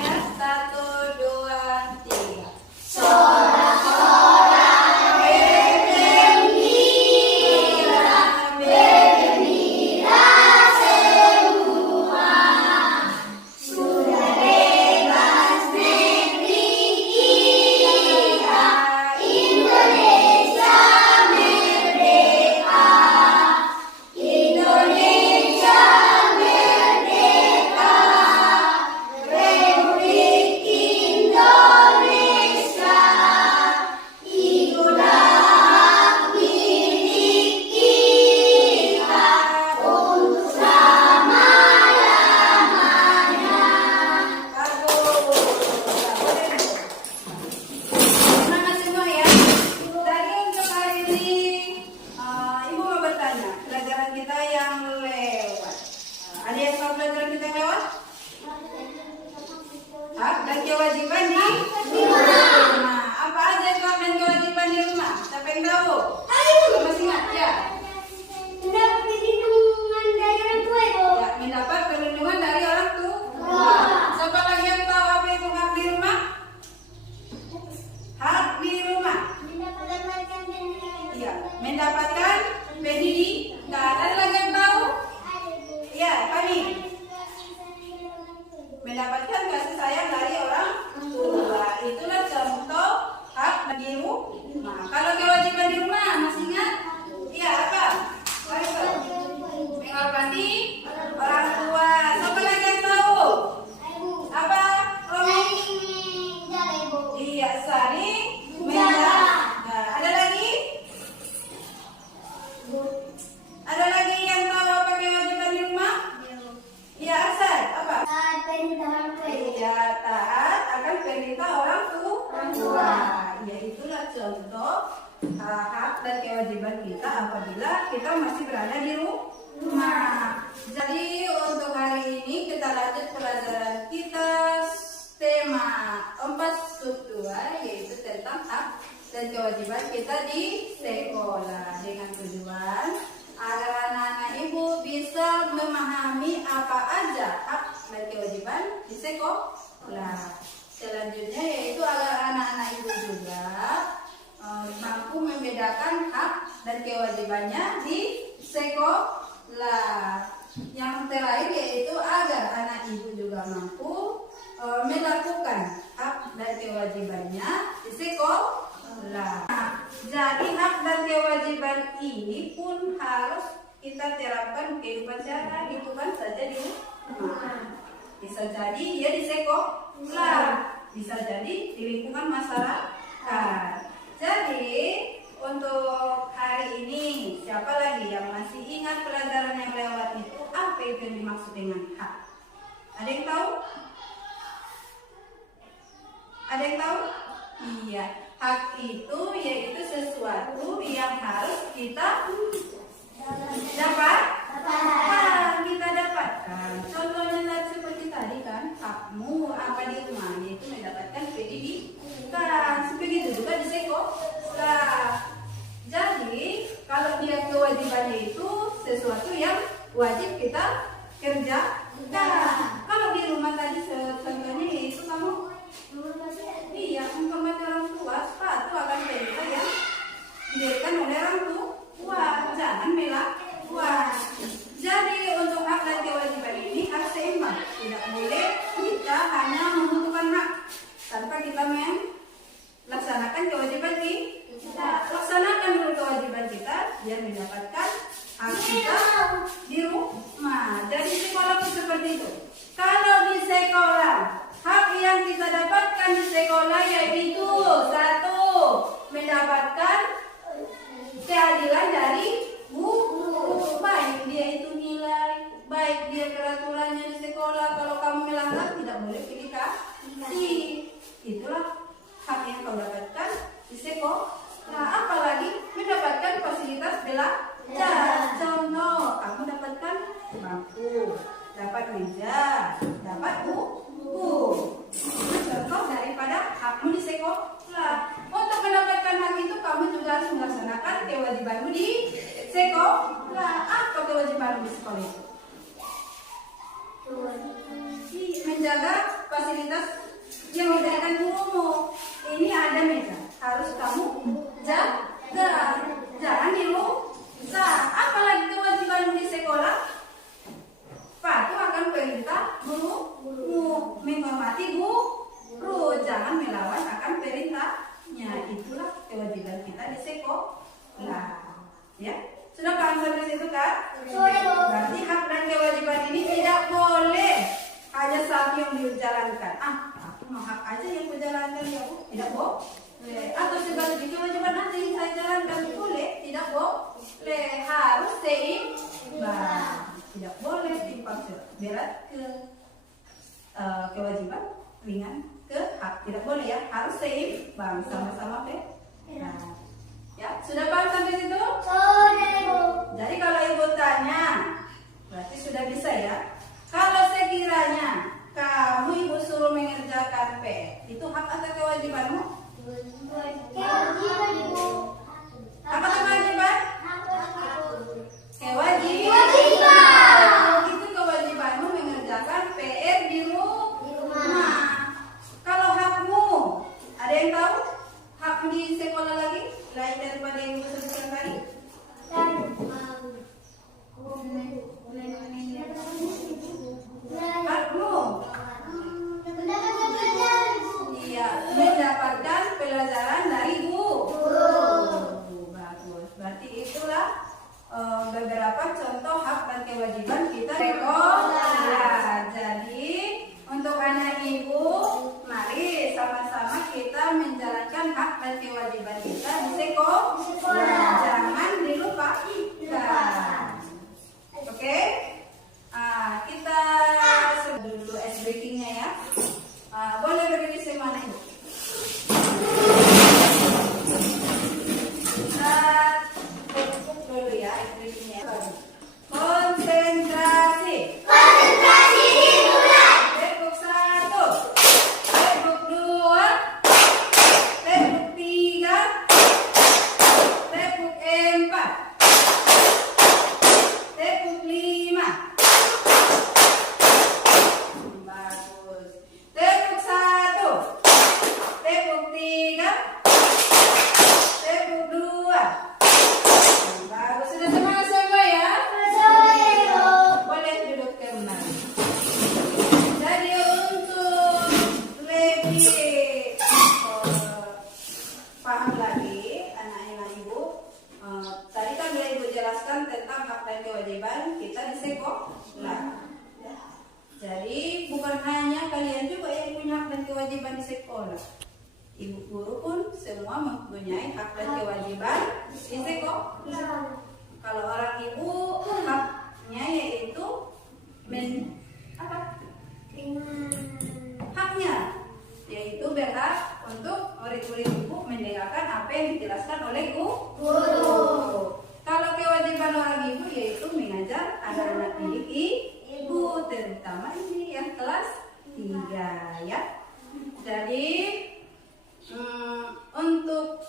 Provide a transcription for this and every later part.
ya. 1, 2, 3. Dan kewajiban di rumah. Apa aja hak dan kewajiban di rumah? Siapa yang tahu? Masih ingat ya? Mendapat perlindungan dari orang tua, Ibu. Ya, mendapat perlindungan dari orang tua. Siapa lagi yang tahu apa itu hak di rumah? Hak di rumah. Mendapatkan pendidikan. Iya, mendapatkan pendidikan. Ada lagi yang tahu? Ya, Fani. Mendapatkan kasih sayang dari orang tua. Itulah contoh hak di rumah. Kalau kewajiban di rumah masih ingat? Iya, apa? Menghormati orang tua. Siapa lagi yang tahu? Apa? Iya, saling menjaga. Nah, ada lagi? Ada lagi yang tahu apa kewajiban di rumah? Iya, Asad. Apa? Iya, taat akan perintah orang tua. Ya, itulah contoh hak dan kewajiban kita apabila kita masih berada di rumah. Jadi untuk hari ini kita lanjut pelajaran kita tema 4/2 yaitu tentang hak dan kewajiban kita di sekolah dengan tujuan agar anak-anak ibu bisa memahami apa aja hak dan kewajiban di sekolah. Selanjutnya yaitu agar anak-anak ibu juga mampu membedakan hak dan kewajibannya di sekolah. Yang terakhir yaitu agar anak ibu juga mampu melakukan hak dan kewajibannya di sekolah. Jadi hak dan kewajiban ini pun harus kita terapkan kehidupan sehari-hari, bukan saja di rumah. Bisa jadi dia di sekolah, bisa jadi di lingkungan masyarakat. Jadi untuk hari ini siapa lagi yang masih ingat pelajaran yang lewat itu? Apa itu yang dimaksud dengan hak? Ada yang tahu? Ada yang tahu? Iya, hak itu yaitu sesuatu yang harus kita kita dapatkan. Contohnya seperti tadi kan, hakmu apa di rumah yaitu mendapatkan pendidikan. Begitu juga di sekolah. Jadi kalau dia kewajibannya itu sesuatu yang wajib kita kerjakan. Kalau di rumah tadi contohnya yaitu kamu menghormati orang tua, sepatu akan perintah yang diberikan oleh orang tua. Jangan melawan. Jadi untuk hak dan kewajiban ini harus seimbang. Tidak boleh kita hanya membutuhkan hak tanpa kita melaksanakan kewajiban kita. Laksanakan dulu kewajiban kita biar mendapatkan hak kita di rumah. Jadi sekolah pun seperti itu. Kalau di sekolah hak yang kita dapatkan di sekolah yaitu 1. Mendapatkan keadilan dari guru, baik dia itu nilai, baik dia peraturannya di sekolah. Kalau kamu melanggar tidak boleh dikasih. Itulah hak yang kau dapatkan di sekolah. Apalagi mendapatkan fasilitas belajar. Contoh, kamu dapatkan bangku, dapat meja, dapat buku. Contoh daripada hakmu di sekolah. Untuk mendapatkan hak itu kamu juga harus melaksanakan kewajibanmu di sekolah. Apa kewajibanmu di sekolah itu? Menjaga fasilitas jalankan. Aku mau hak aja yang berjalankan ya Bu, tidak boleh. Atau sebaliknya kewajiban nanti yang saya jalankan boleh, tidak boleh. Harus seimbang, tidak boleh timpang berat ke kewajiban, ringan ke hak, tidak boleh ya, harus seimbang, sama-sama ya. Sudah paham sampai situ? Jadi kalau ibu tanya, berarti sudah bisa ya. Kalau sekiranya kamu ibu suruh mengerjakan PR, itu hak atau kewajibanmu? Kewajiban Ibu. Apa kewajiban? Kewajiban. Itu kewajibanmu mengerjakan PR di rumah. Kalau hakmu, ada yang tahu? Hak di sekolah lagi? Lain daripada yang ibu sebutkan tadi? Hakmu? Iya, mendapatkan pelajaran dari guru. Bagus. Berarti itulah beberapa contoh hak dan kewajiban kita sekolah. Jadi untuk anak ibu, mari sama-sama kita menjalankan hak dan kewajiban kita di sekolah. Jangan dilupakan. Oke? Kita sebut dulu ice breakingnya ya. Boleh berdiri semuanya ibu. Dulu ya ice breakingnya. Konsentrasi. Tepuk 1, tepuk 2, tepuk 3, tepuk 4, tepuk 5. Bagus. Tepuk 1, tepuk 3, tepuk 2. Bagus. Sudah semangat semua ya? Boleh duduk kembali. Jadi untuk lebih paham lagi anak-anak ibu, tadi kan sudah ibu jelaskan tentang hak dan kewajiban kita di sekolah. Jadi bukan hanya kalian juga yang punya hak dan kewajiban di sekolah. Ibu guru pun semua mempunyai hak dan kewajiban di sekolah. Kalau orang ibu haknya yaitu haknya yaitu berhak untuk murid-murid ibu mendengarkan apa yang dijelaskan oleh guru. Kalau kewajiban orang ibu yaitu mengajar anak-anak didik ibu, terutama ini yang kelas 3 ya. Jadi untuk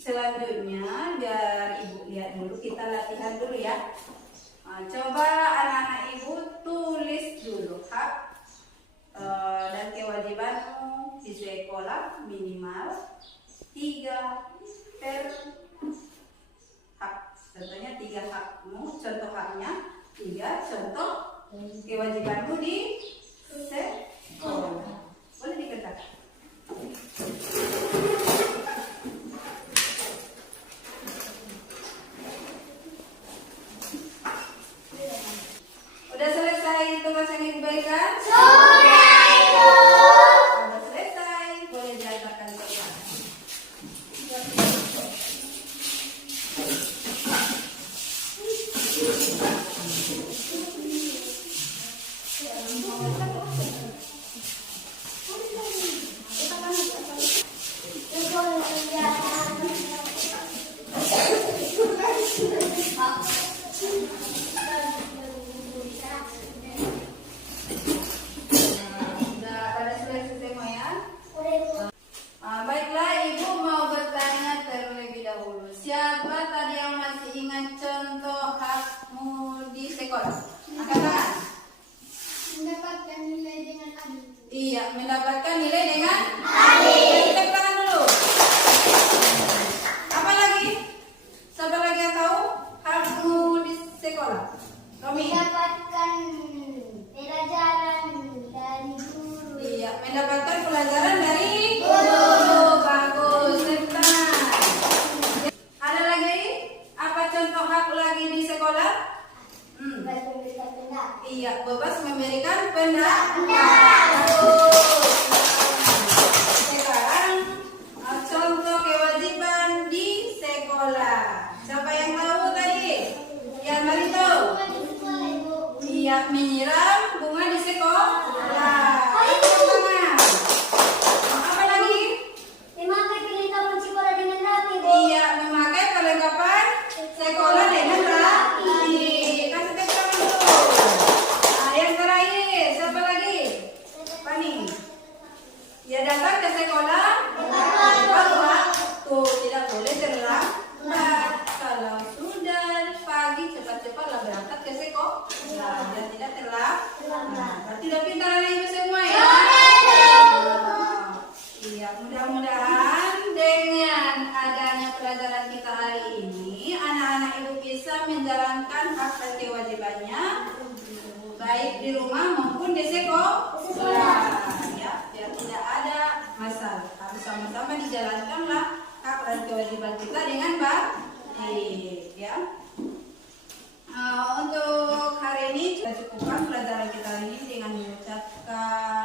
selanjutnya biar ibu lihat dulu, kita latihan dulu ya. Coba anak-anak ibu tulis dulu hak dan kewajibanmu di sekolah minimal 3 per hak. Contohnya 3 hakmu, contoh haknya 3, contoh kewajibanmu di sekolah. Boleh dikerjakan. Udah selesai tugas yang ibu berikan? Udah selesai, boleh diajarkan sekarang. Ya datang ke sekolah. Cepat waktu, tidak boleh terlambat. Kalau sudah pagi cepat-cepatlah berangkat ke sekolah. Dan tidak terlambat. Berarti udah pintar anak ibu semua ya. Iya, mudah-mudahan dengan adanya pelajaran kita hari ini, anak-anak ibu bisa menjalankan hak dan kewajibannya, baik di rumah maupun di sekolah. Ya, biar tidak ada masalah. Harus sama-sama dijalankanlah hak dan kewajiban kita dengan baik. Ya. Untuk hari ini kita cukupkan pelajaran kita ini dengan mengucapkan